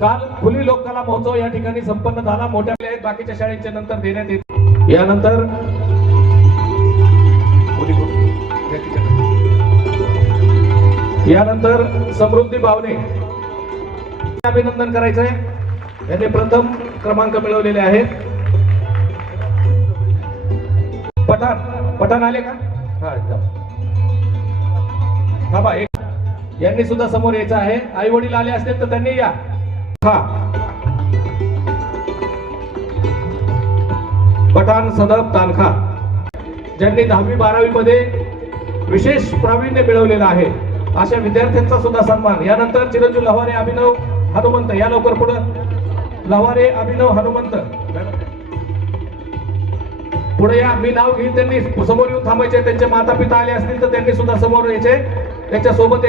काल खुली लोककला महोत्सव या ठिकाणी संपन्न झाला. मोठ्या आहेत. बाकीच्या शाळेच्या नंतर देण्यात येत यानंतर यानंतर समृद्धी बावणे अभिनंदन करायचंय. यांनी प्रथम क्रमांक मिळवलेले आहेत. पठाण. पठाण आले का? हा एकदम. थांबा एक यांनी सुद्धा समोर यायचं आहे. आई वडील आले असतील तर त्यांनी या. हा पठाण सदब तानखा ज्यांनी दहावी बारावीमध्ये विशेष प्रावीण्य मिळवलेलं आहे अशा विद्यार्थ्यांचा सुद्धा सन्मान. यानंतर चिरंजीव लव्हारे अभिनव हनुमंत. या लवकर पुढं. लव्हारे अभिनव हनुमंत. पुढे या. मी नाव घेईन त्यांनी. समोर येऊन थांबायचे. त्यांचे माता पिता आले असतील तर त्यांनी सुद्धा समोर यायचे. त्यांच्यासोबत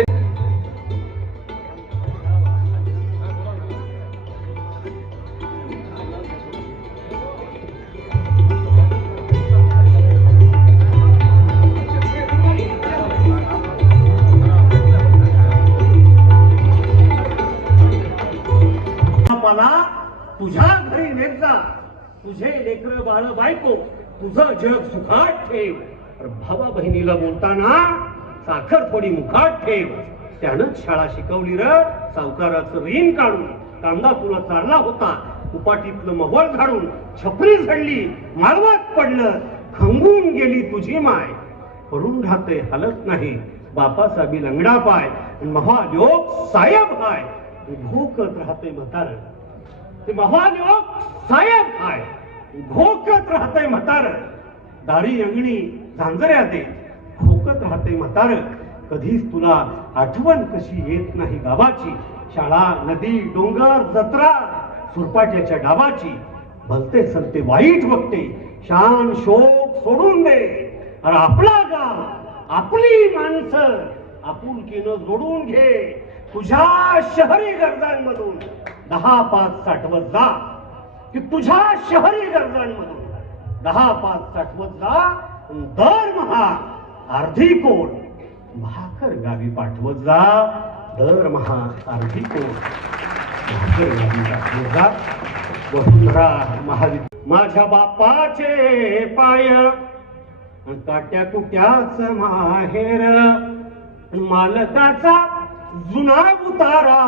बायको तुझं जग सुखात ठेव. भावा बहिणीला बोलताना साखर थोडी मुखात ठेव. त्यानंच शाळा शिकवली र सावकाराचं रीन काढून. कांदा तुला चालला होता. उपाटीतलं मवळ झाडून छपरी झडली. मालवात पडलं. खंगून गेली तुझी माय. पडून राहते हलत नाही. बापाचा बी लंगडा पाय. महाजोग महायोग साहेब हाय. भूकत राहते म्हातार. ते महायोग साहेब हाय. भोकत राहते म्हातार. दारी अंगणी झांजऱ्या दे. भोकत राहते म्हातार. कधीच तुला आठवण कशी येत नाही गावाची. शाळा नदी डोंगर जत्रा सुरपाट्याच्या डाबाची. भलते सलते वाईट बघते. शान शोक सोडून दे. अरे आपला गाव आपली माणसं आपुलकीनं जोडून घे. तुझ्या शहरी गरजांमधून दहा पाच साठवत जा. की तुझ्या शहरी गरजांमधून दहा पाच साठवत जा दरमहा अर्धी कोण भाकर गावी पाठवत जा दरमहा अर्धी कोण भाकर गावी पाठवत जा वसुंधरा महाविद्या माझ्या बापाचे पाय काट्या कुट्याच माहेर मालकाचा जुना उतारा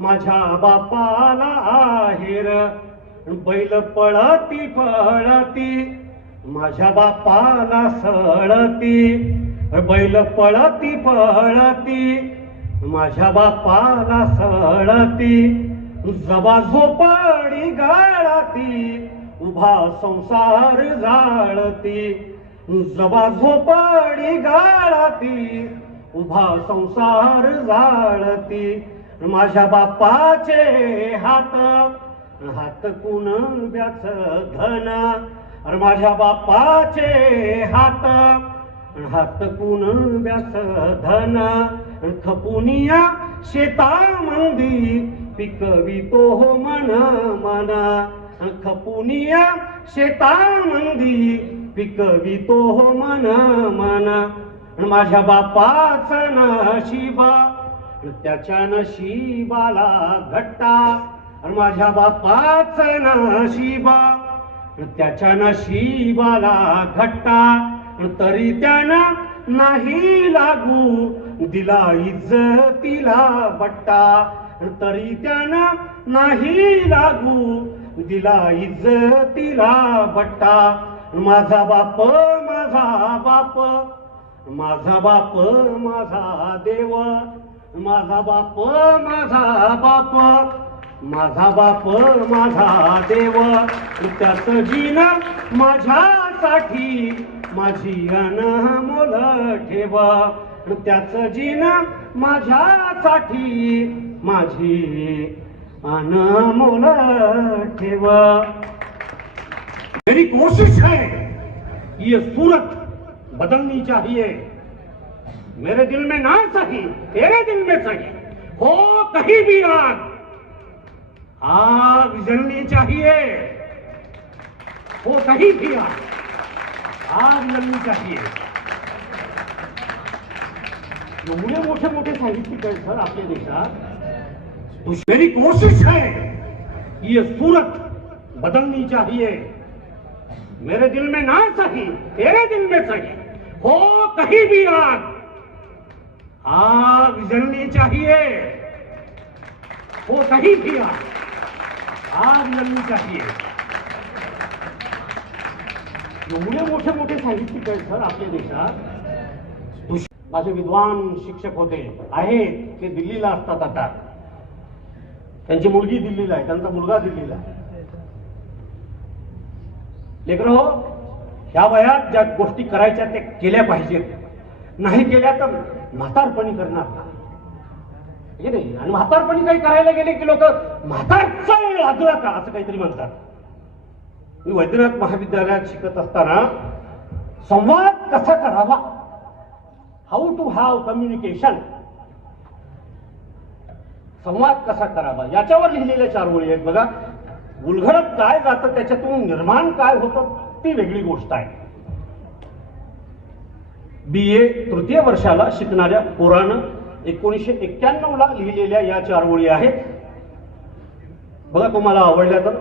माझ्या बापाला आहेर. बैल पळती पळती माझ्या बापाला सळती. बैल पळती पळती माझ्या बापाला सळती. जबा झोपाडी गाळती उभा संसार जाळती. जबा झोपाडी गाळती उभा संसार जाळती. माझ्या बापाचे हात हात कुणब्याच धन अरे माझ्या बापाचे हात. हात कुणब्याच धन खपुनिया शेतामंदी पिकवितो हो मन मन. खपुनिया शेतामंदी पिकवितो हो मन मन. माझ्या बापाच नशिबा त्याच्या नशिबाला घट्टा. माझ्या बापाच नशिबा त्याच्या नशिबाला घट्टा तरी त्यानं नाही लागू दिला इज्जतीला बट्टा तरी त्यानं नाही लागू दिला इज्जतीला बट्टा. माझा बाप माझा बाप माझा बाप माझा देव माझा बाप माझा बाप माझा बाप माझा देव त्याच जीन माझ्यासाठी. माझी अनमोल ठेव. त्याच जीन माझ्यासाठी. माझी अनमोल ठेव. मेरी कोशिश है ये सूरत बदलनी चाहिए। मेरे दिल में ना सही तेरे दिल में सही हो कहीं भी आग आग जलनी चाहिए। हो सही भी आग आग जलनी चाहिए। एवढे मोठे मोठे साहित्यिक आहेत सर आपल्या देशात मेरी कोशिश है ये सूरत बदलनी चाहिए। मेरे दिल में ना सही, तेरे दिल में सही, हो कहीं भी आग। आग जलनी चाहिए। हो सही भी आग आग काही एवढे मोठे मोठे साहित्यिक आहेत सर आपल्या देशात. माझे विद्वान शिक्षक होते. आहेत. ते दिल्लीला असतात आता. त्यांची मुलगी दिल्लीला आहे. त्यांचा मुलगा दिल्लीला आहे. लेकर हो ह्या वयात ज्या गोष्टी करायच्या त्या केल्या पाहिजेत. नाही केल्या तर म्हातारपणी करणार का हे नाही आणि म्हातारपणी काही करायला गेले की लोक म्हातारचा लागला का असं काहीतरी म्हणतात. मी वैद्यनाथ महाविद्यालयात शिकत असताना संवाद कसा करावा? हाऊ टू हॅव कम्युनिकेशन संवाद कसा करावा? याच्यावर लिहिलेल्या चार ओळी आहेत बघा. उलघडत काय जातं त्याच्यातून निर्माण काय होतं ती वेगळी गोष्ट आहे. बी ए तृतीय वर्षाला शिकणाऱ्या पोरानं एकोणीसशे एक्क्याण्णवला लिहिलेल्या या चार ओळी आहेत. बघा तुम्हाला आवडल्या तर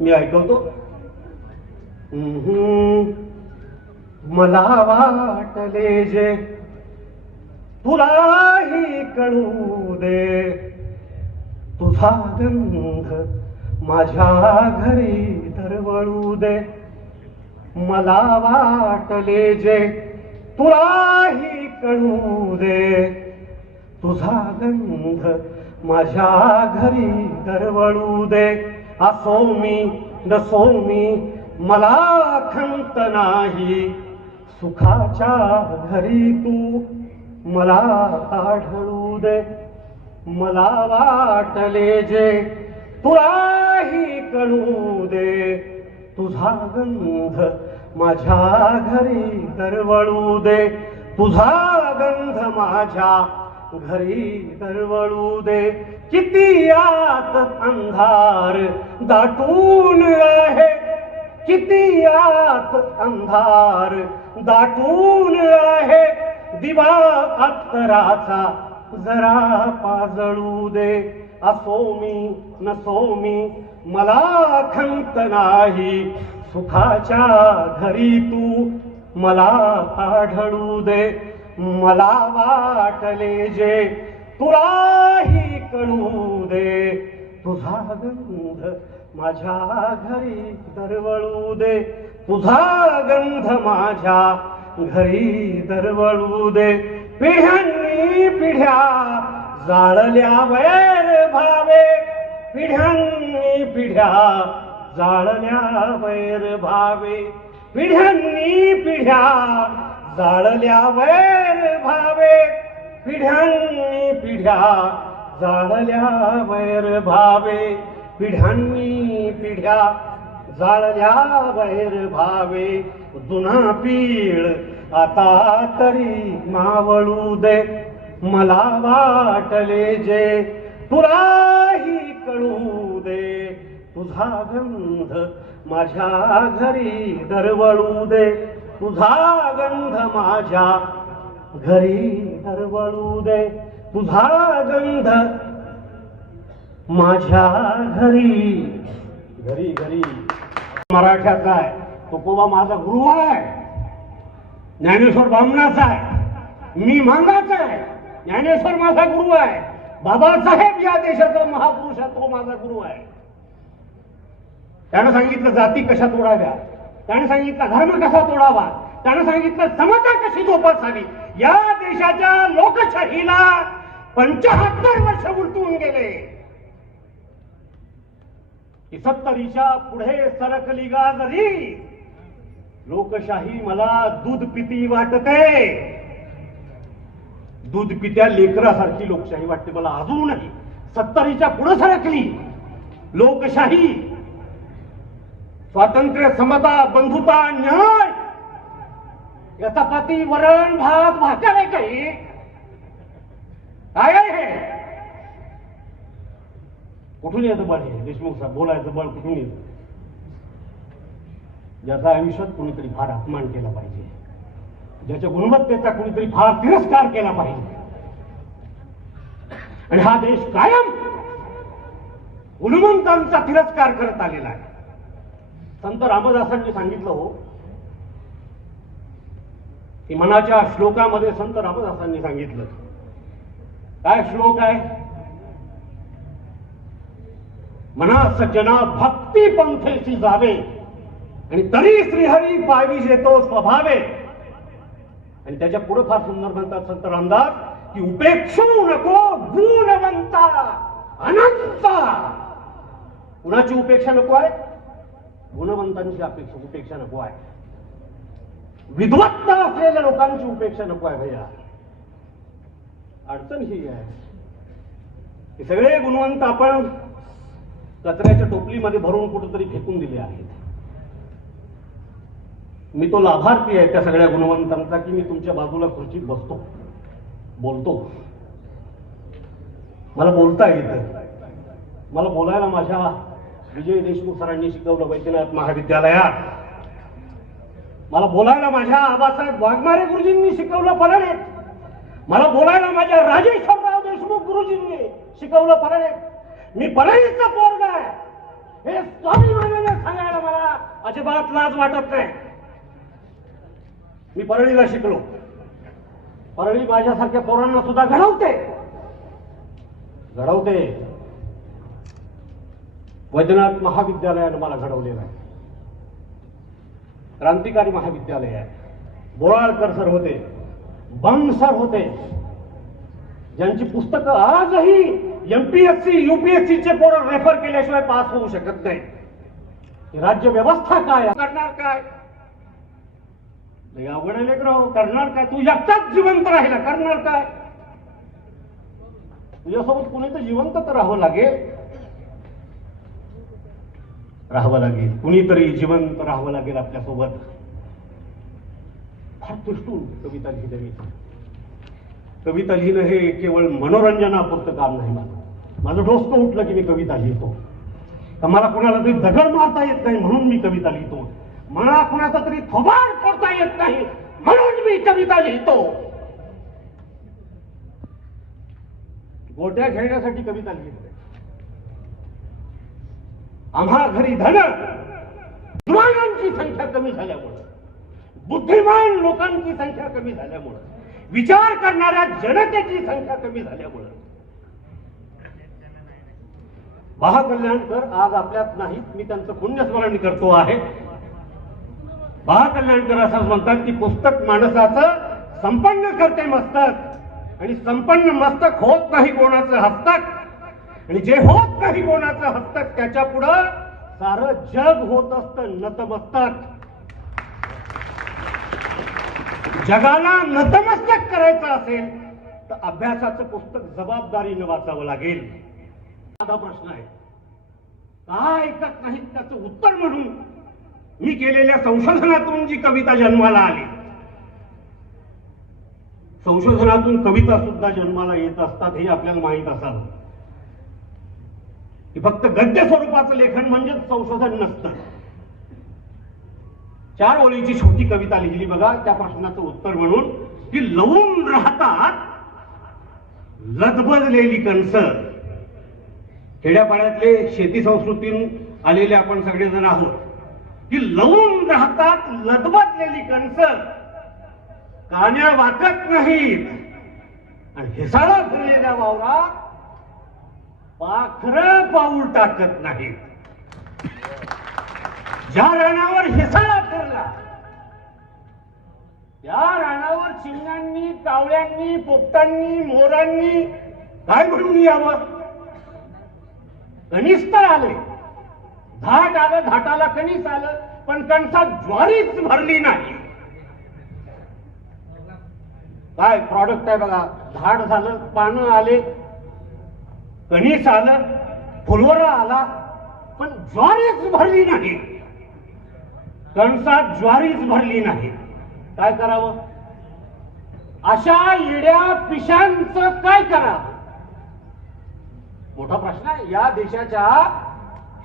मी ऐकवतो. मला वाटले जे तुलाही कळू दे. तुझा गंध माझ्या घरी दरवळू दे. मला वाटले जे तुलाही कळू दे. तुझा गंध माझ्या घरी दरवळू दे. असो मी नसो मी मला खंत नाही. सुखाच्या घरी तू मला आढळू दे. मला वाटले जे तुलाही कळू दे. तुझा गंध माझ्या घरी दरवळू दे. तुझा गंध माझ्या घरी दरवळू दे. किती आत अंधार दाटून आहे. किती आत अंधार दाटून आहे. दिवा अत्तराचा जरा पाजळू दे. असो मी नसो मी मला खंत नाही. सुखाच्या घरी तू मला आढळू दे. मला वाटले जे तुलाही कळू दे. तुझा गंध माझ्या घरी दरवळू दे. तुझा गंध माझ्या घरी दरवळू दे. पिढ्यांनी पिढ्या जाळल्या वैर भावे. पिढ्यांनी पिढ्या जाळल्या वैर भावे. पिढ्यांनी पिढ्या जाळल्या वैर भावे पिढ्यांनी पिढ्या जाळल्या वैर भावे पिढ्यांनी पिढ्या जाळल्या वैर भावे जुना पीळ आता तरी मावळू दे मला वाटले जे तुलाही कळू दे तुझा गंध माझ्या घरी दरवळू दे. तुझा गंध माझ्या घरी हरवळू दे. तुझा गंध माझ्या घरी. घरी घरी. मराठ्याचा आहे तुकोबा माझा गुरु आहे. ज्ञानेश्वर बामणाचा आहे. मी मांगाचा आहे. ज्ञानेश्वर माझा गुरु आहे. बाबासाहेब या देशाचा महापुरुष आहे तो माझा गुरु आहे. त्यानं सांगितलं जाती कशा तोडाव्या त्यानं सांगितलं धर्म कसा तोडावा? त्यानं सांगितलं समता कशी जोपासावी? या देशाच्या लोकशाहीला पंचाहत्तर वर्ष उलटून गेले. सत्तरीच्या पुढे सरकली गाजरी. लोकशाही मला दूध पिती वाटते. दूध पित्या लेकरासारखी लोकशाही वाटते. मला अजूनही सत्तरीच्या पुढे सरकली. लोकशाही स्वातंत्र्य समता बंधुता न्याय याचा पाती वरण भात भाकर आहे काही. काय आहे हे? कुठून येतं बळ हे? देशमुख साहेब बोलायचं बळ कुठून येतं? ज्याचा आयुष्यात कुणीतरी फार अपमान केला पाहिजे. ज्याच्या गुणवत्तेचा कुणीतरी फार तिरस्कार केला पाहिजे. आणि हा देश कायम गुणवंतांचा तिरस्कार करत आलेला आहे. संत रामदासांनी सांगितलं हो. की मनाच्या श्लोकामध्ये संत रामदासांनी सांगितलं. काय श्लोक आहे? मना सज्जना भक्ती पंथेशी जावे आणि तरी श्रीहरी पावी येतो स्वभावे. आणि त्याच्या पुढे फार सुंदर म्हणतात संत रामदास की उपेक्षू नको गुणवंता अनंता. कुणाची उपेक्षा नको आहे? गुणवंतांची अपेक्षा उपेक्षा नको आहे. विद्वत्ता असलेल्या लोकांची उपेक्षा नको आहे भैया. अडचण ही आहे. हे सगळे गुणवंत आपण कचऱ्याच्या टोपलीमध्ये भरून कुठेतरी फेकून दिले आहेत. मी तो लाभार्थी आहे त्या सगळ्या गुणवंतांचा की मी तुमच्या बाजूला खुर्चीत बसतो. बोलतो. मला बोलता येतं. मला बोलायला माझ्या विजय देशमुख सरांनी शिकवलं वैद्यनाथ महाविद्यालयात. मला बोलायला माझ्या आबासाहेब वाघमारे गुरुजींनी शिकवलं परळीत मला बोलायला माझ्या राजेश्वरराव देशमुख गुरुजींनी शिकवलं परळीत मी परळीचा पोरगा आहे. हे स्वाभिमानाने सांगायला मला अजिबात लाज वाटत नाही. मी परळीला शिकलो. परळी माझ्यासारख्या पोरांना सुद्धा घडवते. घडवते. वैद्यनाथ महाविद्यालयानं मला घडवलेलं आहे. क्रांतिकारी महाविद्यालय आहे. बोराळकर सर होते बंग सर होते. ज्यांची पुस्तकं आजही एमपीएससी युपीएससी चे पोरं रेफर केल्याशिवाय पास होऊ शकत नाही. राज्य व्यवस्था काय करणार काय? लय अवघड आहे हो. करणार काय? तू एकटाच जिवंत राहिला करणार काय? तुझ्यासोबत कुणी तर जिवंत तर राहावं लागेल. राहावं लागेल. कुणीतरी जिवंत राहावं लागेल आपल्यासोबत. फार तुष्टून कविता लिहिलेली कविता लिहिणं हे केवळ मनोरंजनापुरतं काम नाही माझं. माझं डोसकं उठलं की मी कविता लिहितो. तर मला कोणाला तरी दगड मारता येत नाही म्हणून मी कविता लिहितो. मला कोणाचा तरी थोबाड करता येत नाही म्हणून मी कविता लिहितो. गोट्या खेळण्यासाठी कविता लिहितो आम्हा घरी धन बुद्धिमानांची संख्या कमी झाल्यामुळं बुद्धिमान लोकांची संख्या कमी झाल्यामुळं विचार करणाऱ्या जनतेची संख्या कमी झाल्यामुळं. महाकल्याणकर आज आपल्यात नाहीत मी त्यांचं पुण्यस्मरण करतो आहे. महाकल्याणकर असं म्हणतात की पुस्तक माणसाचं संपन्न करते मस्तक आणि संपन्न मस्तक होत नाही कोणाचं हस्तक. आणि जे होत काही कोणाचं हस्तक त्याच्या पुढं सारं जग होत असतं नतमस्तक. जगाला नतमस्तक करायचं असेल तर अभ्यासाचं पुस्तक जबाबदारीनं वाचावं लागेल. साधा प्रश्न आहे. काय ऐकत नाहीत त्याचं उत्तर म्हणून? मी केलेल्या संशोधनातून जी कविता जन्माला आली. संशोधनातून कविता सुद्धा जन्माला येत असतात हे आपल्याला माहीत असावं. की फक्त गद्य स्वरूपाचं लेखन म्हणजेच संशोधन नसतं. चार ओळीची छोटी कविता लिहिली बघा त्या प्रश्नाचं उत्तर म्हणून की लवून राहतात लदबदलेली कणस. खेड्यापाड्यातले शेती संस्कृतीन आलेले आपण सगळेजण आहोत की लवून राहतात लदबदलेली कणस. कान्या वाकत नाहीत. आणि हिसाळा फिरलेल्या वावरात पाखर पाऊल टाकत नाही ज्या रानावर हिसाळा ठरला त्या रानावर चिमण्यांनी कावळ्यांनी पोपटांनी मोरांनी काय म्हणून यावं? कणीस तर आले. धाट आलं धाटाला कणीस आलं पण कणसात ज्वारीच भरली नाही. काय प्रॉडक्ट आहे बघा. झाड झालं पानं आले गणेश आलं फुलवरा आला पण ज्वारीच भरली नाही. कणसात ज्वारीच भरली नाही. काय करावं? अशा येड्या पिशांचं काय करावं? मोठा प्रश्न आहे. या देशाच्या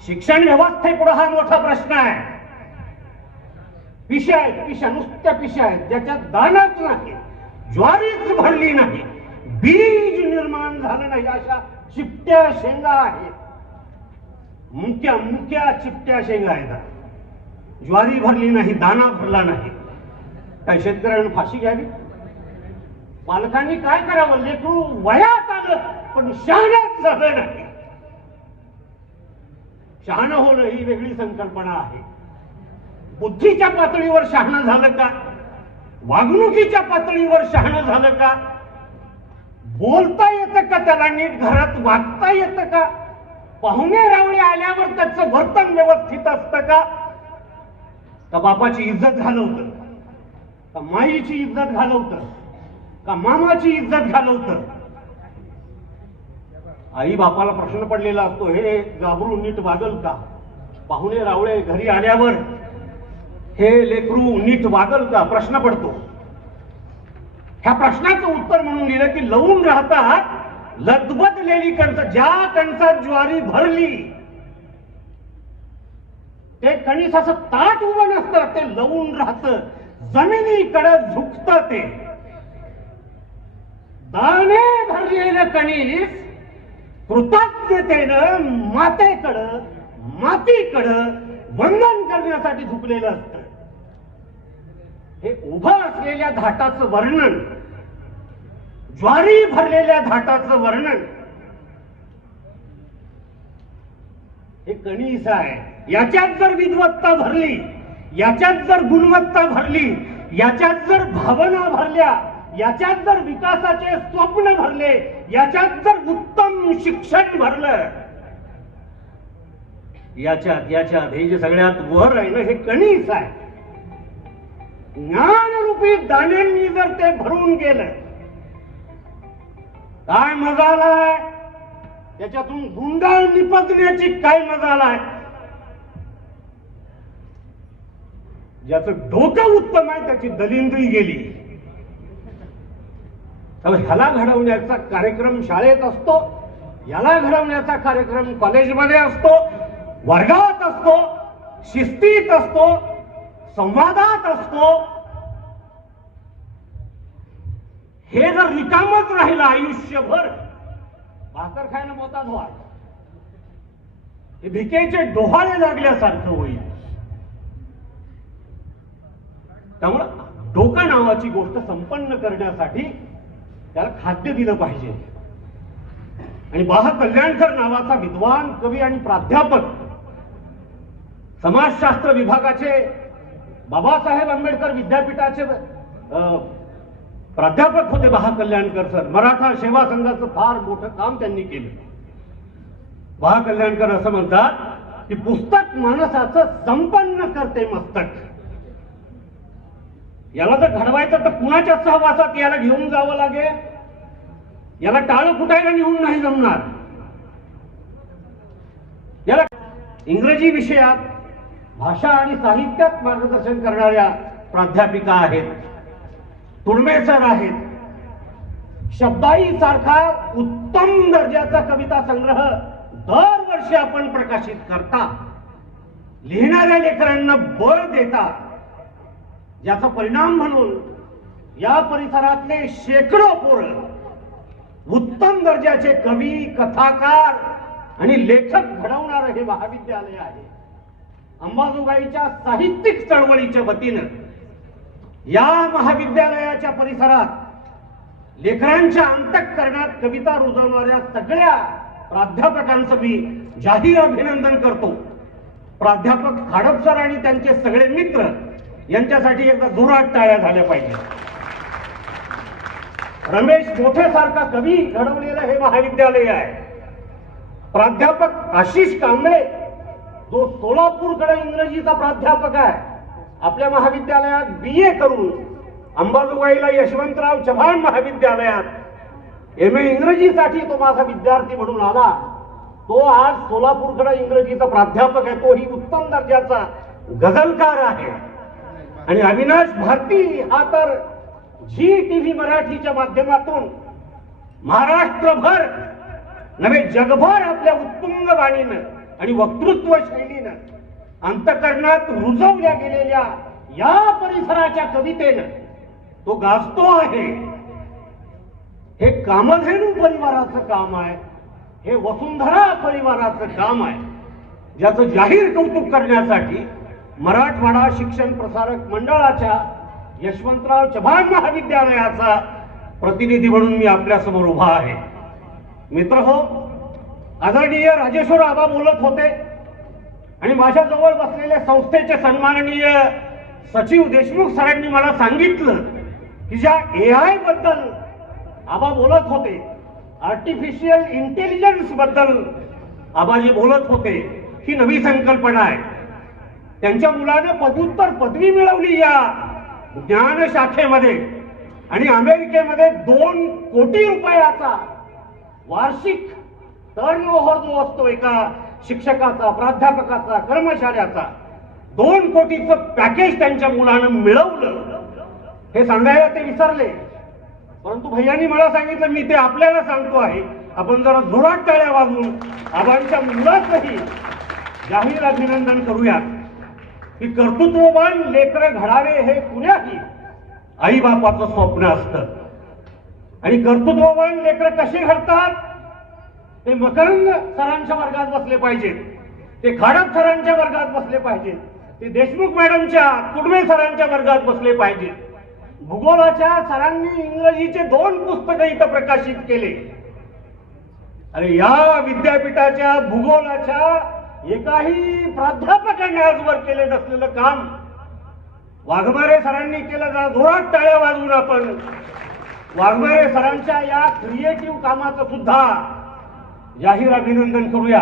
शिक्षण व्यवस्थेपुढे हा मोठा प्रश्न आहे. पिशा आहेत पिशा नुसत्या पिशा आहेत. ज्याच्यात दानच नाही. ज्वारीच भरली नाही. बीज निर्माण झालं नाही अशा चिपट्या शेंगा आहेत. मुक्या मुक्या चिपट्या शेंगा येतात ज्वारी भरली नाही दाना भरला नाही. काय शेतकऱ्यांना फाशी घ्यावी? पालकांनी काय करावं? लेकरू वयात आलं पण शहाण्यात झालं नाही. शहाणं होणं ही वेगळी संकल्पना आहे. बुद्धीच्या पातळीवर शहाणं झालं का? वागणुकीच्या पातळीवर शहाणं झालं का? बोलता येतं का त्याला नीट घरात वागता येतं का? पाहुणे रावळे आल्यावर त्याचं वर्तन व्यवस्थित असतं का? का बापाची इज्जत घालवतं? का माईची इज्जत घालवतं? का मामाची इज्जत घालवतं? आई बापाला प्रश्न पडलेला असतो हे घाबरू नीट वागल का? पाहुणे रावळे घरी आल्यावर हे लेकरू नीट वागल का? प्रश्न पडतो. ह्या प्रश्नाचं उत्तर म्हणून लिहिलं की लवून राहतात लदबदलेली कणसं ज्या कणसात ज्वारी भरली ते कणीस असं ताट उभं नसतं ते लवून राहत. जमिनीकडे झुकत ते. दाणे भरलेलं कणीस कृतज्ञतेनं मातेकडं मातीकडं वंदन करण्यासाठी झुकलेलं असतं. हे उभं असलेल्या घाटाचं वर्णन ज्वारी भरलेल्या घाटाचं वर्णन हे कणीस आहे. याच्यात जर विद्वत्ता भरली याच्यात जर गुणवत्ता भरली याच्यात जर भावना भरल्या याच्यात जर विकासाचे स्वप्न भरले याच्यात जर उत्तम शिक्षण भरलं याच्यात याच्यात हे जे सगळ्यात वर आहे ना हे कणीस आहे. ज्ञानरूपी दाण्यांनी जर ते भरून गेलं काय मजा आलाय? त्याच्यातून गुंडाळ निपटण्याची काय मजा आलाय? ज्याचं डोकं उत्तम आहे त्याची दलिंद्री गेली. तर ह्याला घडवण्याचा कार्यक्रम शाळेत असतो याला घडवण्याचा कार्यक्रम कॉलेजमध्ये असतो वर्गात असतो शिस्तीत असतो संवादात असतो. हे जर रिकामच राहिलं आयुष्यभर भाकर खायला मोताज व्हा हे भिकेचे डोहाळे लागल्यासारखं होईल. त्यामुळं डोका नावाची गोष्ट संपन्न करण्यासाठी त्याला खाद्य दिलं पाहिजे. आणि बाह कल्याणकर नावाचा विद्वान कवी आणि प्राध्यापक समाजशास्त्र विभागाचे बाबासाहेब आंबेडकर विद्यापीठाचे प्राध्यापक होते महाकल्याणकर सर. मराठा सेवा संघाचं फार मोठं काम त्यांनी केलं. महाकल्याणकर असं म्हणतात की पुस्तक माणसाचं संपन्न करते मस्तक. याला जर घडवायचं तर कुणाच्या सहवासात याला घेऊन जावं लागेल? याला टाळं फुटायला नेऊन नाही जमणार? याला इंग्रजी विषयात भाषा आणि साहित्यात मार्गदर्शन करणाऱ्या प्राध्यापिका आहेत. तुडमे सर आहेत. शब्दाई सारखा उत्तम दर्जाचा कविता संग्रह दरवर्षी आपण प्रकाशित करता लिहिणाऱ्या लेकरांना बळ देता याचा परिणाम म्हणून या परिसरातले शेकडो पोरं उत्तम दर्जाचे कवी कथाकार आणि लेखक घडवणारं हे महाविद्यालय आहे. अंबाजोगाईच्या साहित्यिक चळवळीच्या वतीनं या महाविद्यालयाच्या परिसरात लेकरांच्या अंतकरणात कविता रुजवणाऱ्या सगळ्या प्राध्यापकांचं मी जाहीर अभिनंदन करतो. प्राध्यापक खाडप सर आणि त्यांचे सगळे मित्र यांच्यासाठी एकदा जोरात टाळ्या झाल्या पाहिजे रमेश मोठे सारखा कवी घडवलेलं हे महाविद्यालय आहे. प्राध्यापक आशिष कांबळे तो सोलापूरकडे इंग्रजीचा प्राध्यापक आहे आपल्या महाविद्यालयात बी ए करून अंबाजोगाईला यशवंतराव चव्हाण महाविद्यालयात एम ए इंग्रजीसाठी तो माझा विद्यार्थी म्हणून आला. तो आज सोलापूरकडे इंग्रजीचा प्राध्यापक आहे. तोही उत्तम दर्जाचा गझलकार आहे. आणि अविनाश भारती हा तर झी टीव्ही मराठीच्या माध्यमातून महाराष्ट्रभर नव्हे जगभर आपल्या उत्तुंग वाणीनं आणि वक्तृत्व शैलीनं अंतकरणात रुजवल्या गेलेल्या या परिसराच्या कवितेनं तो गाजतो आहे. हे कामधेनू परिवाराचं काम आहे. हे वसुंधरा परिवाराचं काम आहे. ज्याचं जाहीर कौतुक करण्यासाठी मराठवाडा शिक्षण प्रसारक मंडळाच्या यशवंतराव चव्हाण महाविद्यालयाचा प्रतिनिधी म्हणून मी आपल्यासमोर उभा आहे. मित्र हो आदरणीय राजेश्वर आबा बोलत होते. आणि माझ्या जवळ बसलेल्या संस्थेचे सन्माननीय सचिव देशमुख सरांनी मला सांगितलं की ज्या ए आयबद्दल आबा बोलत होते आर्टिफिशियल इंटेलिजन्सबद्दल आबाजी बोलत होते ही नवी संकल्पना आहे. त्यांच्या मुलानं पदव्युत्तर पदवी मिळवली या ज्ञान शाखेमध्ये. आणि अमेरिकेमध्ये दोन कोटी रुपयाचा वार्षिक टर्नओव्हर जो असतो एका शिक्षकाचा प्राध्यापकाचा कर्मचाऱ्याचा. दोन कोटीचं पॅकेज त्यांच्या मुलानं मिळवलं. हे सांगायला ते विसरले. परंतु भैयानी मला सांगितलं मी ते आपल्याला सांगतो आहे. आपण जरा जोरात टाळ्या वाजून आबांच्या मुलाचंही जाहीर अभिनंदन करूया की कर्तृत्ववान लेकरं घडावे हे कुण्याही आई बापाचं स्वप्न असतं. आणि कर्तृत्ववान लेकरं कशी घडतात? ते मकरंग सरांच्या वर्गात बसले पाहिजेत. ते खाडक सरांच्या वर्गात बसले पाहिजेत. ते देशमुख मॅडमच्या कुडवे सरांच्या वर्गात बसले पाहिजेत. भूगोलाच्या सरांनी इंग्रजीचे दोन पुस्तकं इथं प्रकाशित केले. आणि या विद्यापीठाच्या भूगोलाच्या एकाही प्राध्यापकाने आजवर केले नसलेलं काम. वाघमारे सरांनी केलं जरा जोरात टाळ्या वाजवून आपण. वाघमारे सरांच्या या क्रिएटिव्ह कामाचं सुद्धा जाहीर अभिनंदन करूया